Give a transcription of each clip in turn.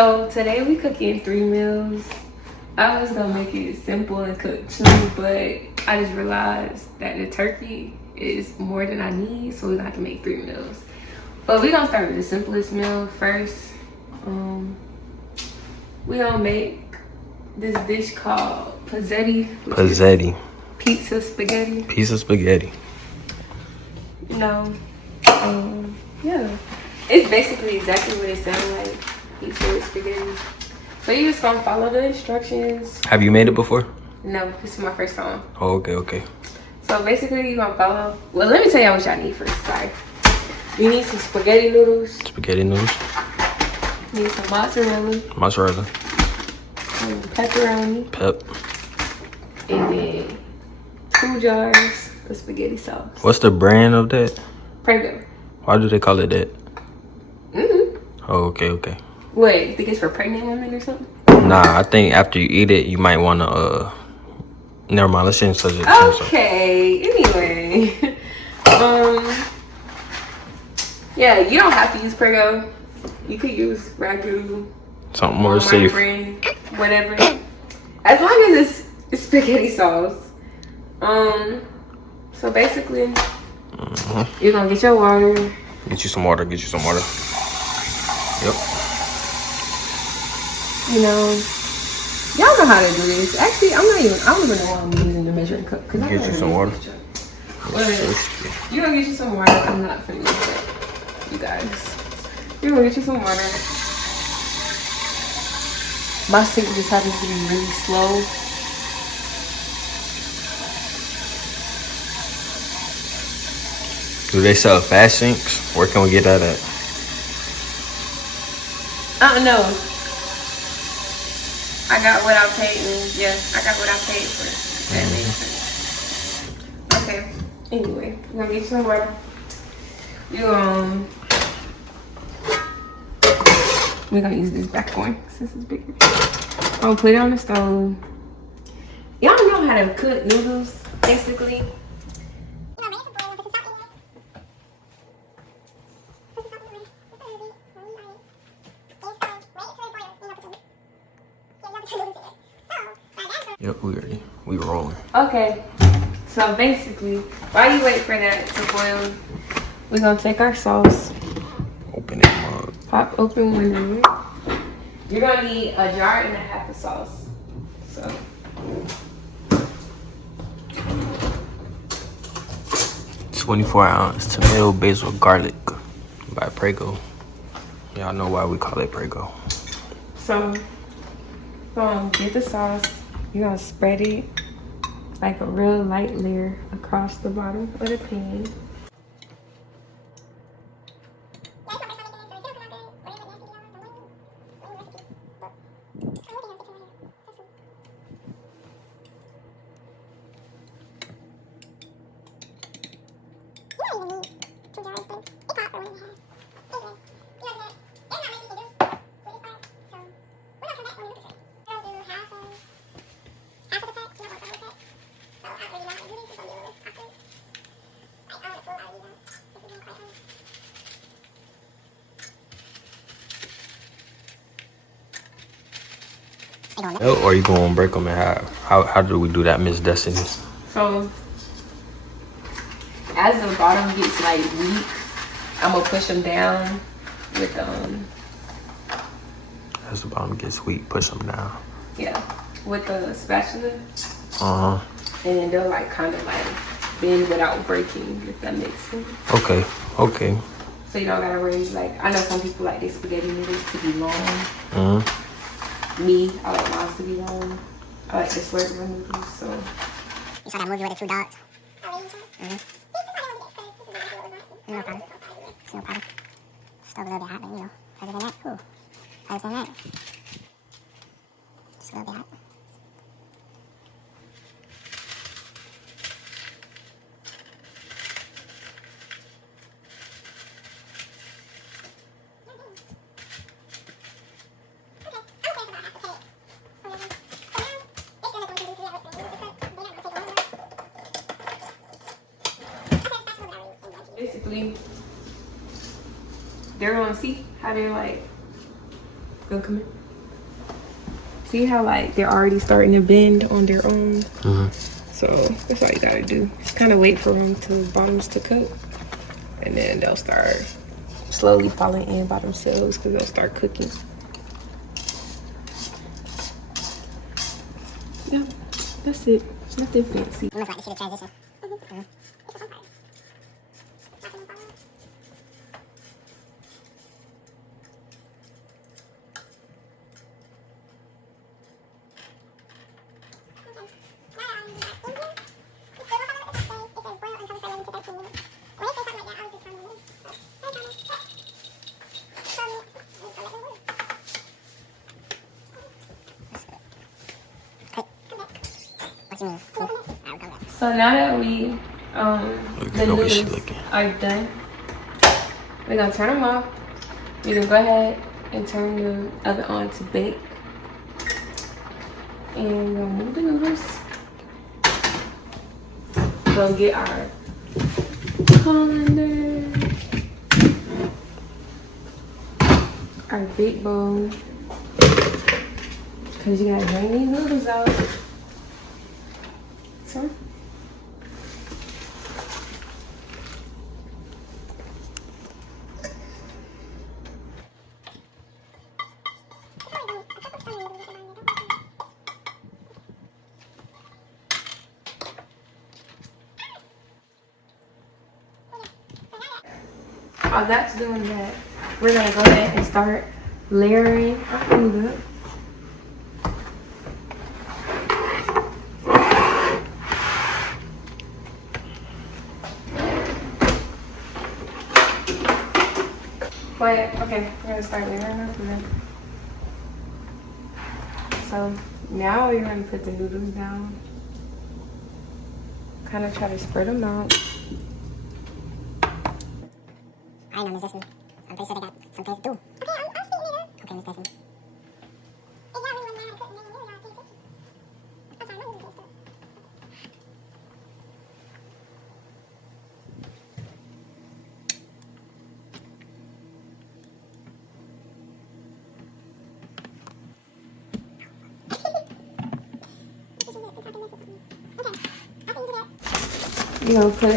So today we cooking 3 meals. I was gonna make it simple and cook 2, but I just realized that the turkey is more than I need, so we're gonna have to make 3 meals. But we're gonna start with the simplest meal first. We're gonna make this dish called Pizzetti. Pizzetti. Pizza spaghetti. Pizza spaghetti. You know, yeah. It's basically exactly what it sounds like. Pizza with spaghetti. So you're just gonna follow the instructions. Have you made it before? No, this is my first time. Oh, okay. So basically you're gonna follow. Well, let me tell y'all what y'all need first. Sorry. You need some spaghetti noodles. Spaghetti noodles. You need some mozzarella. Mozzarella. Pepperoni. Pep. And then 2 jars of spaghetti sauce. What's the brand of that? Prego. Why do they call it that? Oh, okay. What, you think it's for pregnant women or something? Nah, I think after you eat it, you might want to, never mind, let's change subject. Okay, anyway. Yeah, you don't have to use Prego. You could use Ragu. Something more safe. Brand, whatever. As long as it's spaghetti sauce. So basically, you're gonna get your water. Get you some water. Yep. You know, y'all know how to do this. Actually, I don't even know why I'm using the measuring cup. Get you some water. You're gonna get you some water. I'm not finna use that, you guys. You're gonna get you some water. My sink just happens to be really slow. Do they sell fast sinks? Where can we get that at? I don't know. I got what I paid, and yeah, I got what I paid for. That makes sense. Okay. Anyway, we're gonna get you some water. We're gonna use this back one since it's bigger. I'm gonna put it on the stove. Y'all know how to cook noodles, basically. Yep, we rolling. Okay, so basically, while you wait for that to boil, we're gonna take our sauce. Open it up. Pop open one of it. You're gonna need 1.5 jars of sauce. So 24-ounce tomato, basil, garlic by Prego. Y'all know why we call it Prego. So get the sauce. You're gonna spread it like a real light layer across the bottom of the pan. Or you gonna break them in half? How do we do that, Miss Destiny? So as the bottom gets like weak, I'm gonna push them down with As the bottom gets weak, push them down. Yeah, with the spatula. And then they'll like kind of like bend without breaking, if that makes sense. Okay. So you don't gotta raise like, I know some people like their spaghetti noodles to be long. Me, I like mine to be long. I like the slurp my noodles, so. You saw that movie with the 2 dogs? No problem. Still a little bit hot, but other than that, cool. Other than that, just a little bit hot. Basically, they're gonna see how they're like They'll come in. See how like they're already starting to bend on their own? So that's all you gotta do. Just kind of wait for them to bottoms to cook. And then they'll start slowly falling in by themselves because they'll start cooking. Yeah, that's it. Nothing fancy. Almost like to see the transition. So now that we the noodles are done, we're gonna turn them off. We're gonna go ahead and turn the oven on to bake. And we're gonna move the noodles. Go get our colander, our big bowl, because you gotta bring these noodles out. So while that's doing that, we're gonna go ahead and start layering our food up. But okay, we're gonna start layering our food up. So now we're gonna put the noodles down. Kind of try to spread them out. I know, Miss Destiny. I'm pretty sure they got some things to do. Okay, Miss Destiny. You're gonna put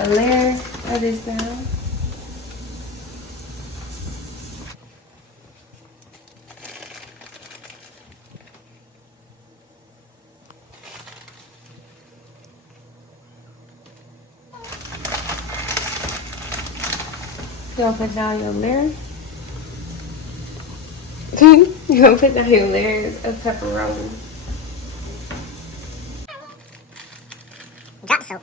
a layer of this down. You're gonna put down your layer. You're gonna put down your layers of pepperoni. Drop soap.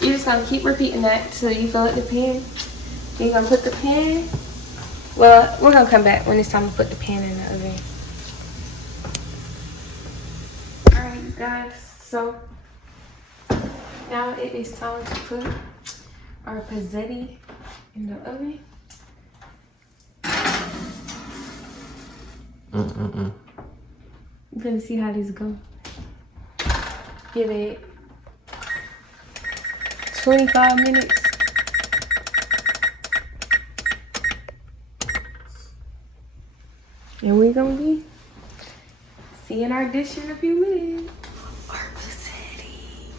You're just gonna keep repeating that till you fill up the pan. You're gonna put the pan. Well, we're gonna come back when it's time to put the pan in the oven. Alright, you guys, so now it is time to put our pizzetti in the oven. You're gonna see how this go. Give it 25 minutes. And we're gonna be seeing our dish in a few minutes. Our pizzetti.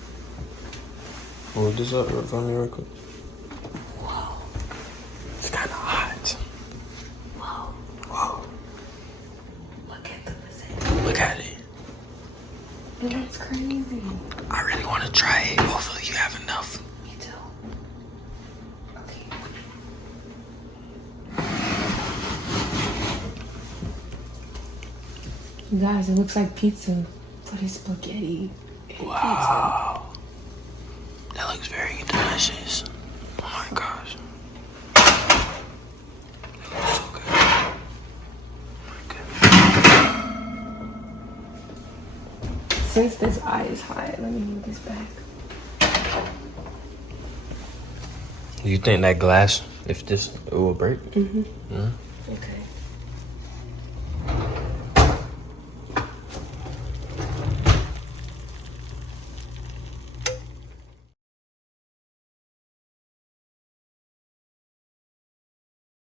Hold this up for me real quick. Whoa. It's kind of hot. Whoa. Whoa. Look at the pizzetti. Look at it. It looks crazy. I really want to try it. Hopefully you have enough. Me too. Okay. You guys, it looks like pizza, but it's spaghetti. Wow. That looks very delicious. Oh my gosh. That looks so good. Oh my goodness. Since this eye is hot, let me move this back. Do you think that glass, if this, it will break? Okay.